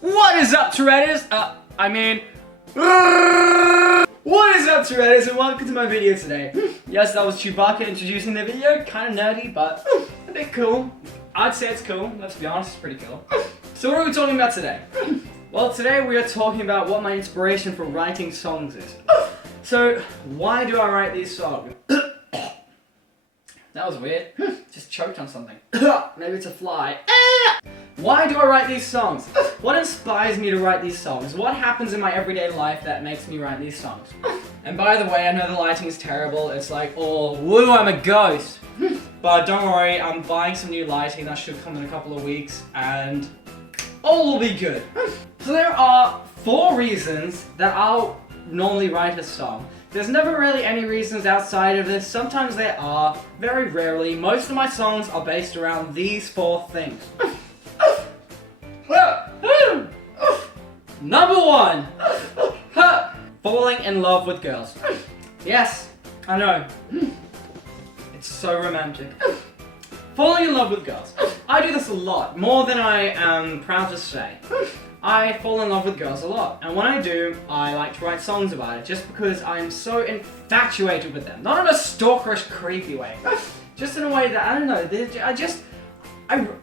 What is up, Redditors? What is up, Redditors, and welcome to my video today. Yes, that was Chewbacca introducing the video. Kind of nerdy, but a bit cool. I'd say it's cool. Let's be honest, it's pretty cool. So what are we talking about today? Well, today we are talking about what my inspiration for writing songs is. So, why do I write these songs? That was weird. Just choked on something. Maybe it's a fly. Why do I write these songs? What inspires me to write these songs? What happens in my everyday life that makes me write these songs? And by the way, I know the lighting is terrible. It's like, oh, woo, I'm a ghost. But don't worry, I'm buying some new lighting that should come in a couple of weeks, and all will be good. So there are 4 reasons that I'll normally write a song. There's never really any reasons outside of this. Sometimes there are, very rarely. Most of my songs are based around these 4 things. Number 1, falling in love with girls. Yes, I know. It's so romantic. Falling in love with girls. I do this a lot, more than I am proud to say. I fall in love with girls a lot, and when I do, I like to write songs about it, just because I am so infatuated with them. Not in a stalkerish, creepy way, just in a way that, I don't know,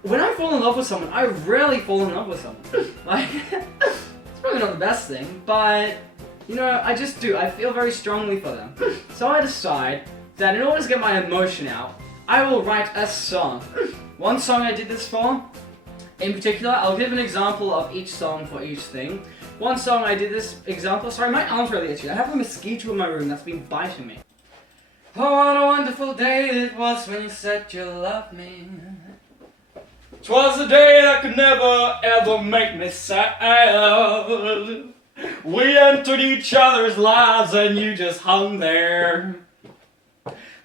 when I fall in love with someone, I rarely fall in love with someone. Like, it's probably not the best thing, but, you know, I just do. I feel very strongly for them. So I decide that in order to get my emotion out, I will write a song. One song I did this for, in particular, I'll give an example of each song for each thing. One song I did this example, sorry, my arm's really itchy. I have a mosquito in my room that's been biting me. Oh, what a wonderful day it was when you said you loved me. 'Twas a day that could never ever make me sad. We entered each other's lives and you just hung there.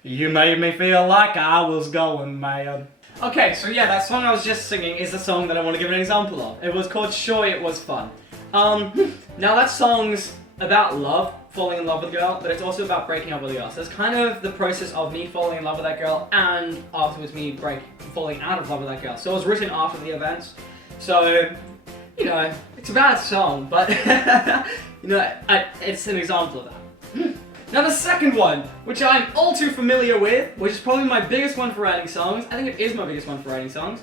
You made me feel like I was going mad. Okay, so yeah, that song I was just singing is the song that I want to give an example of. It was called Sure It Was Fun. Now that song's about love, falling in love with a girl, but it's also about breaking up with a girl. So it's kind of the process of me falling in love with that girl and afterwards me falling out of love with that girl. So it was written after the events. So, you know, it's a bad song, but, you know, it's an example of that. Now the second one, which I'm all too familiar with, which is probably my biggest one for writing songs. I think it is my biggest one for writing songs.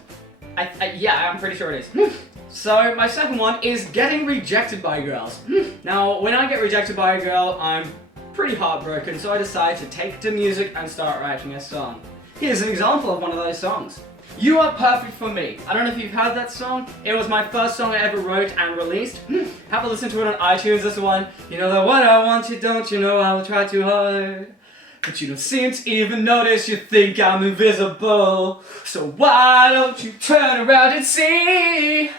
Yeah, I'm pretty sure it is. So my second one is getting rejected by girls. Now, when I get rejected by a girl, I'm pretty heartbroken, so I decide to take to music and start writing a song. Here's an example of one of those songs. You Are Perfect For Me. I don't know if you've heard that song. It was my first song I ever wrote and released. Have a listen to it on iTunes, this one. You know that what I want you, don't you know I will try too hard. But you don't seem to even notice, you think I'm invisible. So why don't you turn around and see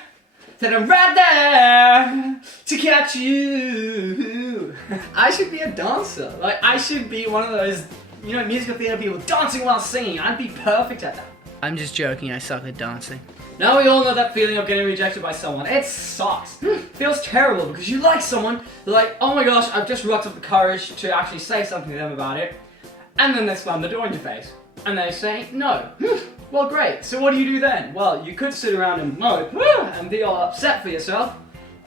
that I'm right there to catch you. I should be a dancer. Like, I should be one of those, you know, musical theater people dancing while singing. I'd be perfect at that. I'm just joking, I suck at dancing. Now we all know that feeling of getting rejected by someone. It sucks. Feels terrible because you like someone, they're like, oh my gosh, I've just rocked up the courage to actually say something to them about it. And then they slam the door in your face. And they say no. Well, great. So what do you do then? Well, you could sit around and mope and be all upset for yourself.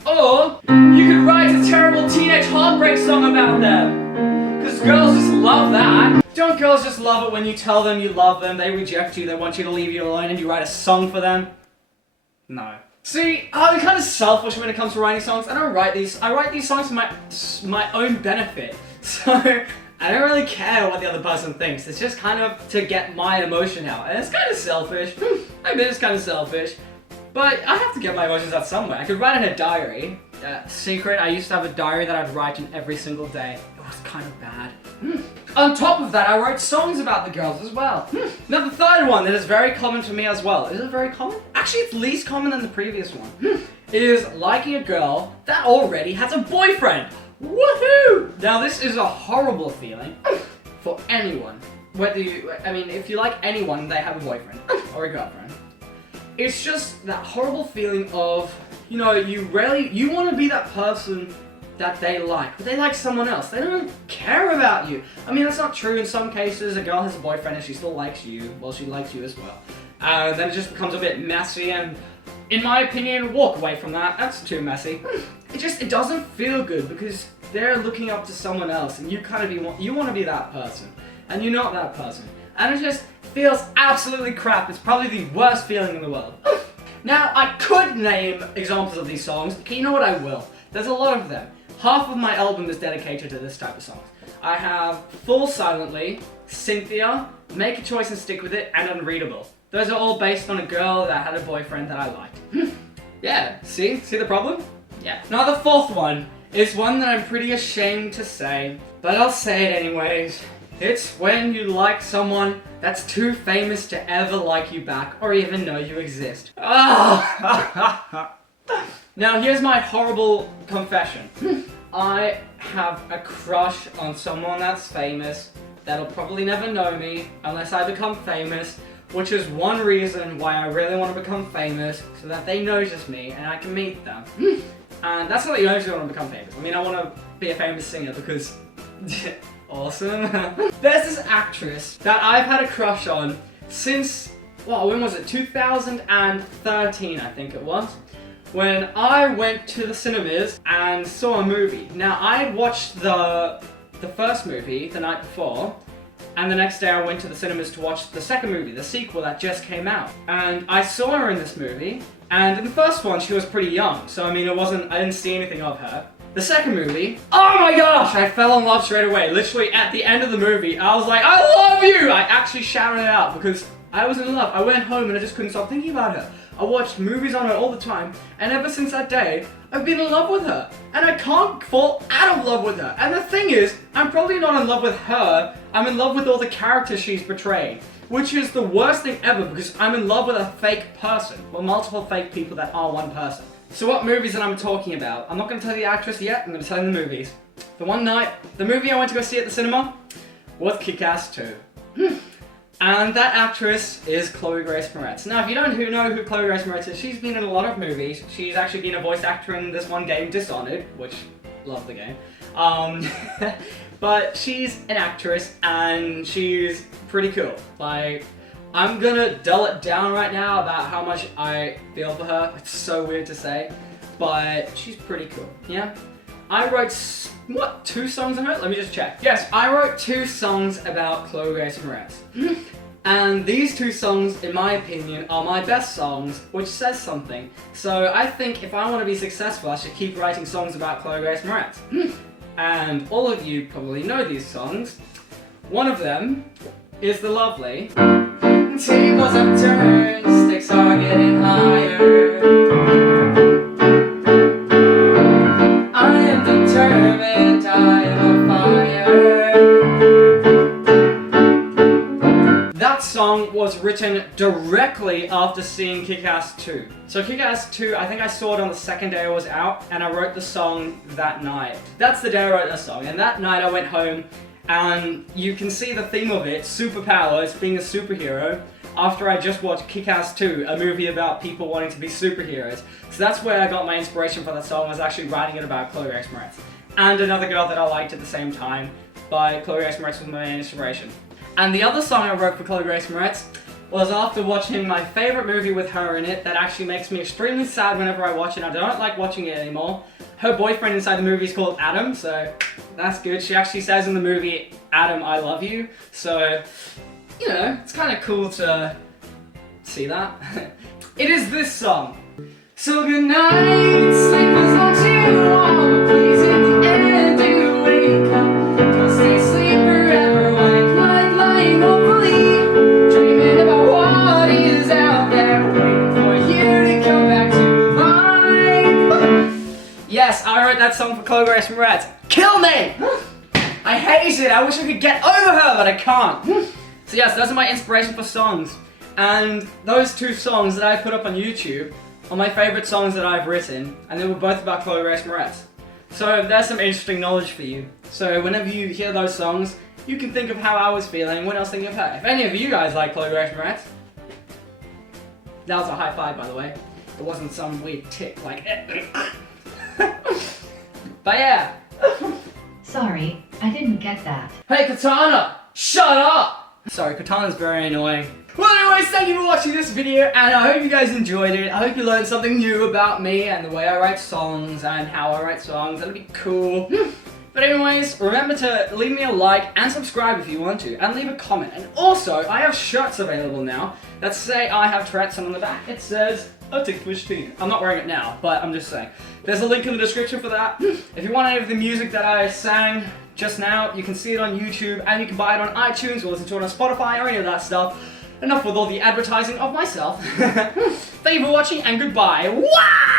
Or you could write a terrible teenage heartbreak song about them. Because girls just love that. Don't girls just love it when you tell them you love them, they reject you, they want you to leave you alone, and you write a song for them? No. See, I'm kind of selfish when it comes to writing songs. I write these songs for my own benefit. So I don't really care what the other person thinks. It's just kind of to get my emotion out. And it's kind of selfish. I admit it's kind of selfish. But I have to get my emotions out somewhere. I could write in a diary. Secret, I used to have a diary that I'd write in every single day. It was kind of bad. On top of that, I wrote songs about the girls as well. Now the third one that is very common to me as well. Is it very common? Actually, it's least common than the previous one. It is liking a girl that already has a boyfriend. Woohoo! Now this is a horrible feeling for anyone. If you like anyone, they have a boyfriend or a girlfriend. It's just that horrible feeling of, you know, you want to be that person that they like, but they like someone else. They don't care about you. I mean, that's not true in some cases. A girl has a boyfriend and she still likes you. Well, she likes you as well. Then it just becomes a bit messy and in my opinion, walk away from that. That's too messy. It doesn't feel good because they're looking up to someone else and you want to be that person and you're not that person. And it just feels absolutely crap. It's probably the worst feeling in the world. Now, I could name examples of these songs. Okay, you know what, I will. There's a lot of them. Half of my album is dedicated to this type of songs. I have Fall Silently, Cynthia, Make a Choice and Stick With It, and Unreadable. Those are all based on a girl that had a boyfriend that I liked. Yeah, see the problem? Yeah. Now the fourth one is one that I'm pretty ashamed to say, but I'll say it anyways. It's when you like someone that's too famous to ever like you back or even know you exist. Ah! Now here's my horrible confession. I have a crush on someone that's famous that'll probably never know me unless I become famous, which is one reason why I really want to become famous, so that they notice me and I can meet them. And that's not the only reason I want to become famous. I mean, I want to be a famous singer because awesome. There's this actress that I've had a crush on since, well, when was it? 2013, I think it was. When I went to the cinemas and saw a movie. Now, I watched the first movie the night before, and the next day I went to the cinemas to watch the second movie, the sequel that just came out. And I saw her in this movie, and in the first one she was pretty young, so I mean I didn't see anything of her. The second movie, oh my gosh, I fell in love straight away. Literally at the end of the movie, I was like, I love you! I actually shouted it out because I was in love. I went home and I just couldn't stop thinking about her. I watched movies on her all the time, and ever since that day, I've been in love with her. And I can't fall out of love with her. And the thing is, I'm probably not in love with her, I'm in love with all the characters she's portrayed. Which is the worst thing ever because I'm in love with a fake person. Well, multiple fake people that are one person. So what movies that I'm talking about? I'm not going to tell you the actress yet, I'm going to tell you the movies. The one night, the movie I went to go see at the cinema was Kick-Ass 2. And that actress is Chloe Grace Moretz. Now, if you don't know who Chloe Grace Moretz is, she's been in a lot of movies. She's actually been a voice actor in this one game, Dishonored, which, love the game. But she's an actress, and she's pretty cool. Like, I'm gonna dull it down right now about how much I feel for her. It's so weird to say, but she's pretty cool, yeah? I wrote, 2 songs on her? Let me just check. Yes, I wrote 2 songs about Chloe Grace Moretz. And these 2 songs, in my opinion, are my best songs, which says something. So I think if I want to be successful, I should keep writing songs about Chloe Grace Moretz. And all of you probably know these songs. One of them is The Lovely. Tables have turned, stakes are getting higher. I am determined, I am on fire. That song was written directly after seeing Kick-Ass 2. So Kick-Ass 2, I think I saw it on the second day it was out, and I wrote the song that night. That's the day I wrote the song, and that night I went home, and you can see the theme of it, superpowers, being a superhero, after I just watched Kick-Ass 2, a movie about people wanting to be superheroes. So that's where I got my inspiration for that song. I was actually writing it about Chloe Grace Moretz. And another girl that I liked at the same time, by Chloe Grace Moretz was my main inspiration. And the other song I wrote for Chloe Grace Moretz was after watching my favorite movie with her in it that actually makes me extremely sad whenever I watch it. I don't like watching it anymore. Her boyfriend inside the movie is called Adam, so that's good. She actually says in the movie, Adam, I love you. So, you know, it's kind of cool to see that. It is this song. So good night, sleep as long as you want, but please in the end do wake up. Don't stay asleep forever, white light lying hopefully, dreaming about what is out there, waiting for you to come back to life. Yes, I wrote that song for Chloe Grace Moretz. Kill me! I hate it, I wish I could get over her, but I can't. So yes, those are my inspiration for songs. And those 2 songs that I put up on YouTube are my favorite songs that I've written, and they were both about Chloe Grace Moretz. So there's some interesting knowledge for you. So whenever you hear those songs, you can think of how I was feeling when I was thinking of her. If any of you guys like Chloe Grace Moretz, that was a high five, by the way. It wasn't some weird tick like But yeah. Sorry, I didn't get that. Hey Katana, shut up! Sorry, Katana's very annoying. Well, anyways, thank you for watching this video, and I hope you guys enjoyed it. I hope you learned something new about me and the way I write songs and how I write songs. That'll be cool. But anyways, remember to leave me a like and subscribe if you want to, and leave a comment. And also, I have shirts available now that say I have Tourette's, and on the back it says, "A tick for tea." I'm not wearing it now, but I'm just saying. There's a link in the description for that. If you want any of the music that I sang just now, you can see it on YouTube, and you can buy it on iTunes, or listen to it on Spotify, or any of that stuff. Enough with all the advertising of myself. Thank you for watching, and goodbye. Wow!